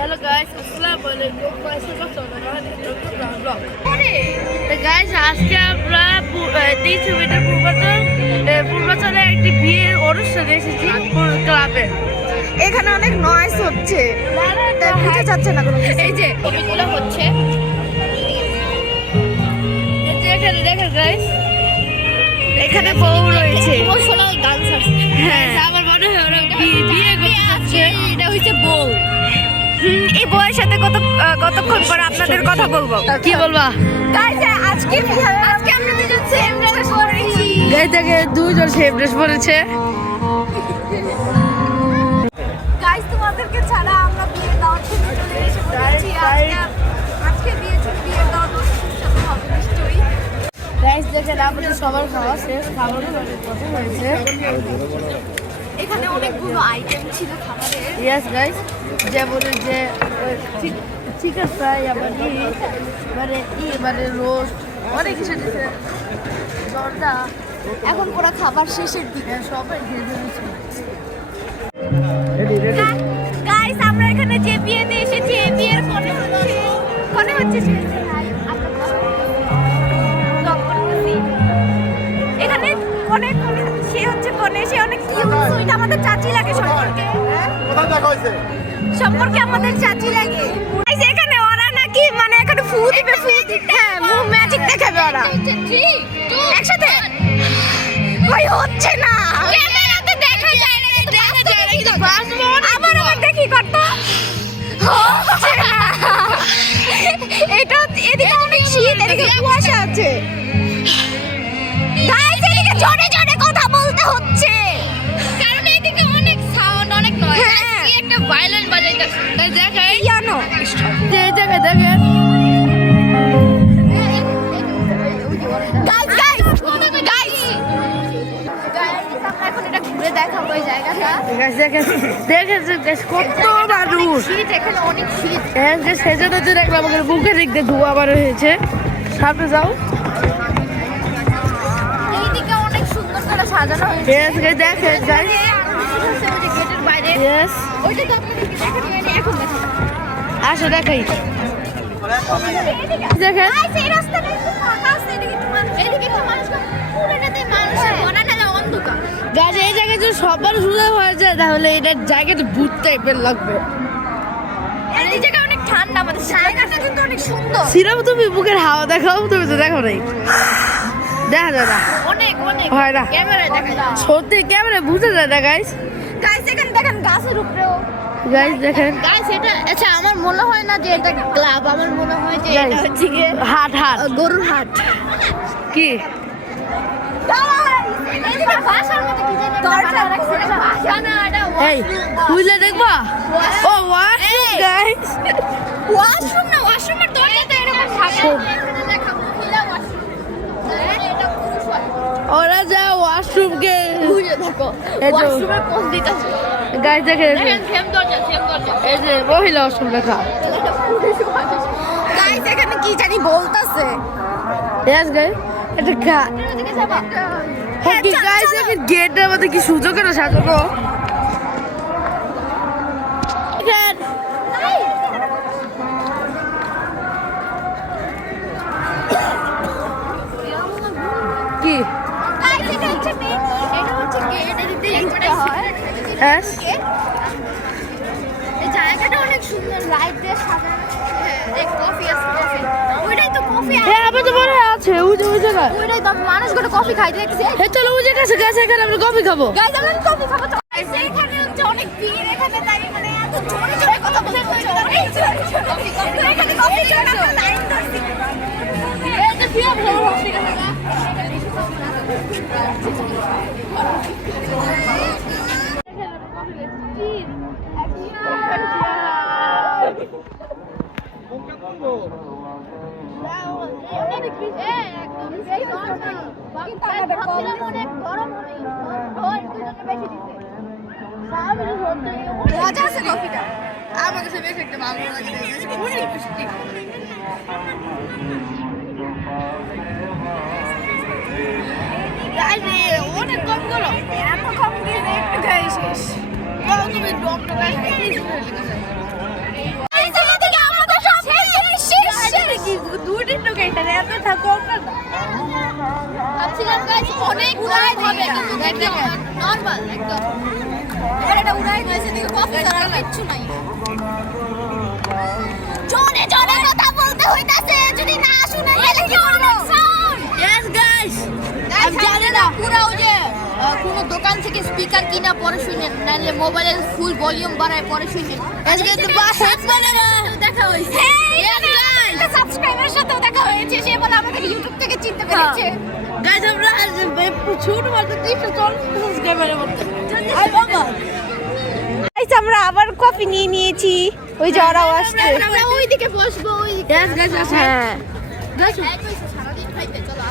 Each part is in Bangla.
Hello guys, Assalamualaikum. Guys, আজকে আমরা 23 মিটার পূর্বাচলে একটি বিয়ের অনুষ্ঠানে এসেছি ক্লাবে। এখানে অনেক নয়েজ হচ্ছে, তাই বুঝে যাচ্ছে না কোনো কিছু। এই যে ছবিগুলো হচ্ছে, এই যে এখানে দেখেন গাইস, এখানে বউ রয়েছে, ইমোশনাল ডান্সার। হ্যাঁ, আমার মনে হয় ওরা বিয়ে করছে। এটা হচ্ছে বউ। এই বউয়ের সাথে কতক্ষণ পর আপনাদের কথা বলবো। কি বলবা গাইস? আজকে আমরা দুজন সেম ড্রেস পরেছি। গাইস দেখে দুইজন সেম ড্রেস পরেছে। গাইস তোমাদেরকে ছাড়া আমরা বিয়ে দাওয়াত থেকে চলে এসেছি। আজকে বিয়ে দাওয়াত সুস্বাদু হবে নিশ্চয়ই। গাইস দেখেন আমাদের সবার খাওয়া শেষ, খাবারও অনেক কথা হয়েছে। এখানে অনেকগুলো আইটেম ছিল খাবারের। ইয়েস গাইস, যেমন যে চিকেন ফ্রাই, আবার মানে রোস্ট, অনেক কিছু দিচ্ছে। জর্দা, এখন পুরো খাবার শেষের দিকে সবাই ঘিরে ধরেছে। গাইস আমরা এখানে যে বিয়েতে এসেছি, এই বিয়ের কোনে হচ্ছে এখানে সে হচ্ছে কোনে, সে অনেক কিউট সুইট, আমাদের চাচি লাগে সম্পর্কে। সম্পর্কে আমাদের চাচি লাগে। গাইস এখানে ওরা নাকি মানে এখানে ফু দিবে, হ্যাঁ মুভ ম্যাজিক দেখাবে ওরা। একসাথে ওই হচ্ছে না, ক্যামেরাতে দেখা যায় না, কিন্তু আবার দেখি কত হচ্ছে না। এটা এদিকে অনেক শীত, এদিকে কুয়াশা আছে। গাইস এদিকে জোরে জোরে কথা বলতে হচ্ছে, কারণ এদিকে অনেক সাউন্ড, অনেক নয়েজ। কি একটা ভায়োলিন বাজাইতেছে, দেখেন পিয়ানো। এই জায়গায় দেখেন কত মানুষ। সেজন্য তো দেখলাম আমাদের বুকের দিক দিয়ে ধোয়া বার হয়েছে। সামনে যাও, এইদিকে অনেক সুন্দর করে সাজানো হয়েছে। দেখেন গাইস, গেটের বাইরে ওইটা তো আপনাদের দেখেন, এখন দেখেন, আসো দেখাই। দেখেন এই রাস্তাটা একটু ফাঁকা আছে, এদিকে একটু মানুষ, এদিকে একটু মানুষ, পুরোটাতে মানুষের ভরা না, অন্ধকার। গাছ এই জায়গায় যদি সবার সুন্দর হয়ে যায় তাহলে এটার জায়গাটা ভূত টাইপের লাগবে। আর এই জায়গা অনেক ঠান্ডা, আমাদের জায়গাটা কিন্তু অনেক সুন্দর। সিরাম তুমি বুকের হাওয়া দেখাও, তুমি তো দেখো নাই, দেখা যায় না, অনেক হয় না, ক্যামেরায় দেখা যায়। সত্যি ক্যামেরায় বুঝে যায় না গাইস। গাইস এখানে দেখেন গাছের উপরেও। গাইস দেখেন, গাইস এটা আচ্ছা, আমার মনে হয় না যে এটা ক্লাব, আমার মনে হয় যে এটা হচ্ছে কি হাট গরুর হাট। কি এদিকে ভাষার মতো কি জানি দরজা রাখছে, এটা ভাষা না, এটা এই বুঝলে দেখবা। ও ওয়াশরুম গাইস, ওয়াশরুম না, ওয়াশরুমের দরজা তো এরকম থাকে। এখানে লেখা মহিলা ওয়াশরুম, এটা পুরুষ ওয়াশরুম। ওরা যা ওয়াশরুমকে বুঝে দেখো ওয়াশরুমের পোস্ট দিতেছে। গাইস দেখেন, সেম দরজা। এই যে মহিলা ওয়াশরুম লেখা। গাইস এখানে কি জানি বলতাছে। ইয়েস গাইস, এটা এদিকে যাবা। হ্যাঁ কি গাইস দেখেন, গেটের মধ্যে কি সুযোগের সাজানো। দেখেন কি গাইস এটা হচ্ছে মেন, এটা হচ্ছে গেট, এদিকে এন্টার হয়। হ্যাঁ এই জায়গাটা অনেক সুন্দর, লাইট দিয়ে সাজানো। এই কফি আছে, ওইটাই তো কফি। হ্যাঁ আমি তো মনে আছে ওই জায়গায়, ওইটাই তো মানুষগুলো কফি খাইতে দেখতেছি। হ্যাঁ চলো ওই জায়গায় গাছ, এখানে আমরা কফি খাবো। গাইস আমরা কফি খাবো তো। গাইস এখানে হচ্ছে অনেক ভিড়, এখানে তাই মানে এত জোরে জোরে কথা বলতে হচ্ছে, অনেক জোরে কফি এখানে কফি জন্য আমরা লাইন ধরছি। এই যে পিয়া ভালো হচ্ছে না। মজা আছে কফিটা, আমার কাছে বেশ একটা ভালো লাগে, অনেক মিষ্টি। অনেক কম করো, এত কম দিয়ে একটু খাই শেষ। তুমি ডক্টর এত থাকো ভাবছিলাম গাইস অনেক উড়াই হবে কিন্তু দেখলাম নরমাল একদম এবার এটা উড়াই হয়েছে দেখো কফি ছাড়া কিচ্ছু নাই জোরে জোরে কথা বলতে হইতাছে যদি না শুনে তাহলে কি করব यस गाइस আমি জানি না পুরো ওই যে কোনো দোকান থেকে স্পিকার কিনা পরে শুনেন নালে মোবাইলের ফুল ভলিউম বাড়ায় পরে শুনেন আজকে তো বাস বানানো দেখা হইছে यस गाइस সাবস্ক্রাইবারের সাথে দেখা হয়েছে সে বলে আমাদের ইউটিউব থেকে চিনতে পেরেছে গাইস আমরা ছোট বলতে 340 সাবস্ক্রাইবারের মধ্যে আই বাবা গাইস আমরা আবার কফি নিয়ে নিয়েছি ওই যে ওরাও আসছে আমরা ওইদিকে বসবো ওইদিকে यस गाइस হ্যাঁ গাইস সারাদিন খাইতে চলো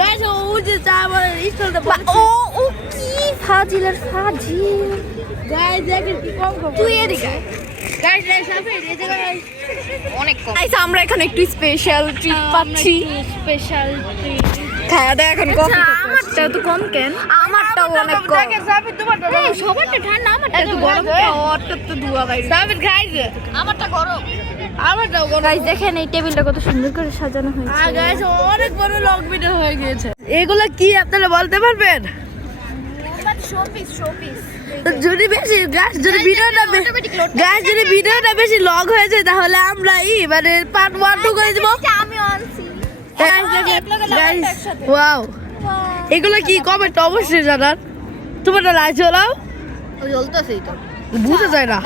গাইস ও যে চা বলে ইনস্টলটা ও কি ফাজিলের ফাজিল গাইস দেখেন কি কম কম তুই এদিকে গাইস গাইস আপনি এই জায়গায় অনেক কম গাইস আমরা এখানে একটু স্পেশাল ট্রিট পাচ্ছি স্পেশাল ট্রিট খাওয়া দাওয়া এখন কফি আমারটা তো কম কেন আমারটাও অনেক কম দেখেন সাবিত তোমারটা সবারটা ঠান্ডা আমারটা তো গরম ওরটা তো ধোয়া বাইরে সাবিত খাইছে আমারটা গরম আমারটাও গরম গাইস দেখেন এই টেবিলটা কত সুন্দর করে সাজানো হয়েছে গাইস অনেক বড় লং ভিডিও হয়ে গিয়েছে এগুলা কি আপনারা বলতে পারবেন শোপিস যদি বেশি গাছ যদি ভিডিওটা বেশি লং হয়ে যায় তাহলে আমরা মানে পার্ট 1 2 করে দেব আমি আনছি ওয়াও এগুলো কি কমেন্ট অবশ্যই জানান তোমরা লাইক জ্বলাও জ্বলতেছেই তো বুঝা যায় না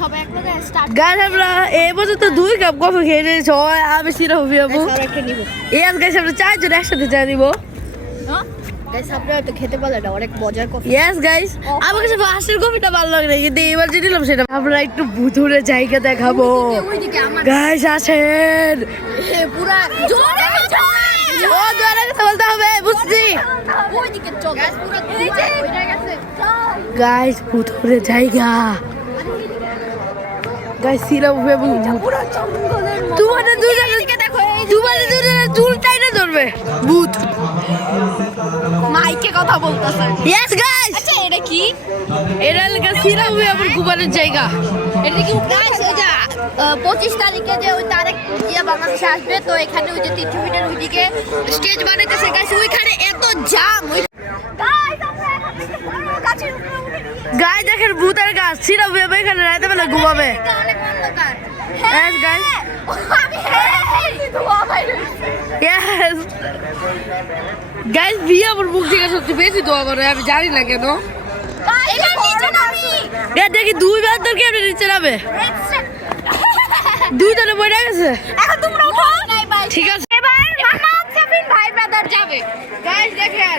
সবাই একলগে স্টার্ট গাইস আমরা এই বছর তো 2 কাপ কফি খেয়ে নিয়েছি আমি সিরা হবি আবু সবাইকে নিব এই গাইস আমরা 4 জন একসাথে চা নিব গাইস আপনারা তো খেতে পারলে না অনেক মজার কফি ইয়েস গাইস আমার কাছে ফার্স্টের কফিটা ভালো লাগে না কিন্তু এবার যে নিলাম সেটা আমরা একটু ভুতুরে জায়গা দেখাবো ওইদিকে আমার গাইস আসেন পুরা জোরে ও জোরে কথা বলতে হবে বুঝছি ওইদিকে চল গাইস পুরো ওইটা গেছে গাইস ভুতুরে জায়গা গাইস সিরাপ এবং পুরো জঙ্গলের মতো তোমাদের দুজনে দেখো তোমাদের দুজনে চুল টাইনে ধরবে ভূত মাইকে কথা বলতেছে ইয়েস গাইস আচ্ছা এটা কি এটা লাগা সিরাপ এবং কুবারের জায়গা এটা কি গাইস ওই যে 25 তারিখে যে ওই তারেক জিয়া বাংলাদেশে আসবে তো এখানে ওই যে তীর্থমিনার ওইদিকে স্টেজ বানাইতেছে গাইস ওইখানে এত জাম গাইস আমরা এখন থেকে বড় গাছের উপরে উঠে গিয়ে গাই দেখেন ভূতের গাছ সিরাপ এবং এখানে রাতে বেলা ঘুমাবে অনেক অন্ধকার Yes, guys. আমি ধোয়া বাইরে ইয়েস গাইস বিয়ে আমার মুখ থেকে সত্যি বেশি দোয়া করে আমি জানি না কেন এবার নিচে নামি দেখি 2 বার তোর কেমনে নিচে নামে 2 জনে বইরা গেছে এখন তোমরা উঠো নাই ভাই ঠিক আছে এবার মামা সাফিন ভাই ব্রাদার যাবে গাইস দেখেন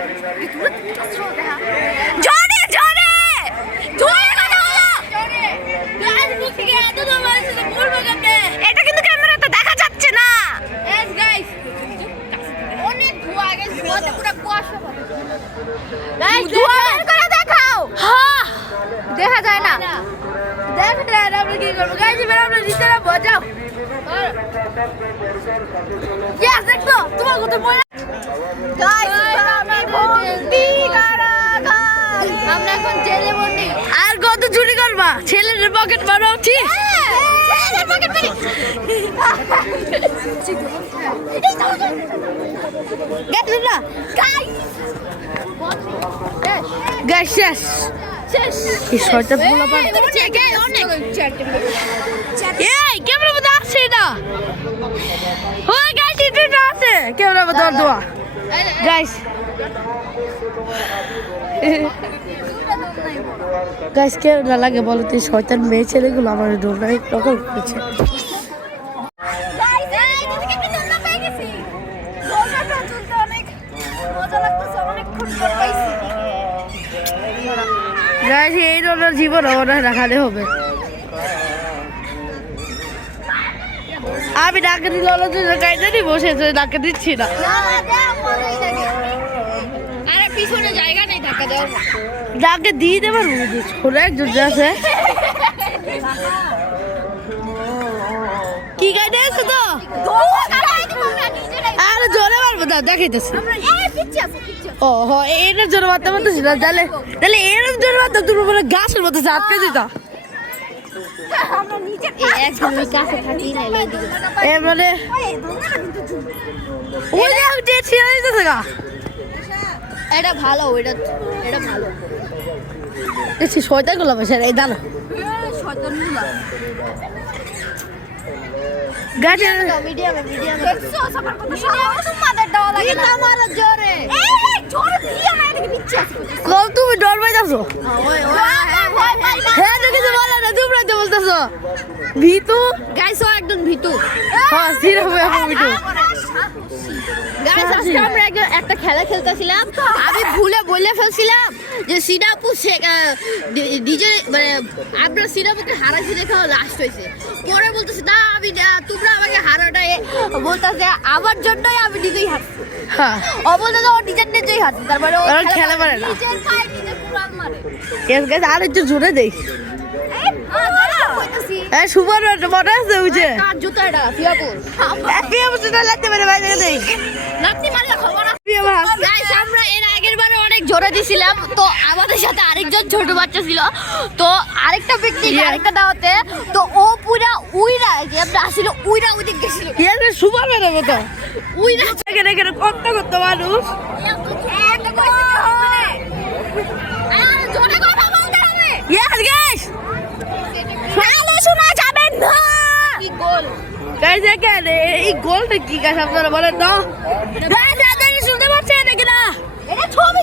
জোরে জোরে জোরে কথা বলো গাইস মুখ থেকে এত দোয়া মারছে তো বলবো কেমনে এটা কিন্তু ক্যামেরাতে দেখা যাচ্ছে না ইয়েস গাইস অনেক ধোঁয়া গেছে ধোঁয়াতে পুরো কুয়াশা ভরা গাইস ধোঁয়া বের করে দেখাও হ্যাঁ দেখা যায় না দেখেন আমরা কি করব গাইস এবার আমরা নিচে নামবো যাও ইয়েস দেখো তোমার কথা বলে গাইস আমি বন্দি কারাগারে আমরা এখন জেলে বন্দি আর কত চুরি করবা ছেলের পকেট মারো ঠিক ছেলের পকেট মারি গাইস না গাইস শেষ এই শর্টটা পুরো পার এই ক্যামেরা মধ্যে আছে না ওই গাইস এটা আছে ক্যামেরা মধ্যে দোয়া গাইস গাইস কেমন লাগে বলো তো শয়তান মেয়ে ছেলেগুলো আমার ডোনাই টকল করেছে গাইস এই দিকে কি দোলনা পেয়ে গেছি দোলনাটা চলতে অনেক মজা লাগতেছে অনেক খুব পাইছি গাইস এই ধরনের জীবন আমার রাখালে হবে আমি ডাকে দিলে ওরা দুজন কাইতে নিবো সে ডাকে দিচ্ছি না আরে পিছনে জায়গা নেই ধাক্কা দেওয়ার ডাকে দিয়ে দেবার ছোট একজন যে আছে কি গাইতে আছে তো আরে জোরে মারবো দাও দেখাইতেছি ও হ এটার জোরে মারতে পারতেছি না তাহলে এর জোরে মারতে তুমি বলে গাছের মধ্যে আটকে দিতা আমরা নিচে একদম কাছে থাকি না এইদিকে এবারে ওই যে আমি ছিঁড়ে দিতেছে গা এটা ভালো এটা ভালো দেখছি শয়তান গুলো বসে এই দাঁড়া গাছে মিডিয়ামে দেখছো সবার কথা মিডিয়ামে তোমাদের দেওয়া লাগে না আমার জোরে এই জোরে দিও না এদিকে বিচ্ছি আছে কল তুমি ডর পাইতাছো ওই হ্যাঁ তো কিছু বলো না তোমরা তো বলতেছো ভিতু গাইস ও একদম ভিতু হ্যাঁ স্থির হবে এখন ভিতু গাইস আজকে আমরা একটা খেলা খেলতেছিলাম আমি ভুলে বলে ফেলছিলাম যে সিনাপু ডিজে মানে আমরা সিনাপুকে হারাইছি দেখে লাস্ট হয়েছে পরে বলতেছি না আমি তোমরা আমাকে হারাটাই বলতেছে আমার জন্যই আমি নিজেই হারছি হ্যাঁ অবলতে ও নিজের নিজেই হারছে তারপরে ও ওরা খেলা পারে না। নিজের খায় নিজের কুড়াল মারে এর গাছ আর একটু জোরে দেই হ্যাঁ সুপার মনে আছে বুঝে কার জুতো এটা ফিয়াপুর হ্যাপি অবস্থা লাগতে পারে বাইরে দেই লাত্তি মারলে খবর আছে হ্যাপি আমার গাইস আমরা এর আগের বারে অনেক জোরে দিছিলাম তো আমাদের সাথে আরেকজন ছোট বাচ্চা ছিল তো আরেকটা পিকনিক আরেকটা দাওয়াতে তো ও পুরা উইরা যে আমরা আসলে উইরা ওদিক গেছিল এর সুপার মেরে মতো উইরা এখানে এখানে কত কত মানুষ জোরে কথা বলতে হবে ইয়েস গাইস তাহলে শোনা যাবে না কি গোল গাইস দেখেন এই গোলটা কি গাছ আপনারা বলেন তো গাইস আপনারা শুনতে পাচ্ছেন নাকি না এটা ছবি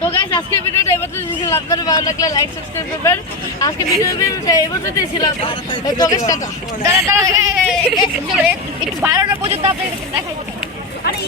তো গাইস আজকে ভিডিওটা এবার তো দিয়েছিলাম আপনাদের ভালো লাগলে লাইক সাবস্ক্রাইব করবেন আজকে ভিডিওটা এবার তো দিয়েছিলাম তো গাইস টাটা দাঁড়া একটু 12টা পর্যন্ত আপনাদের দেখাই আরে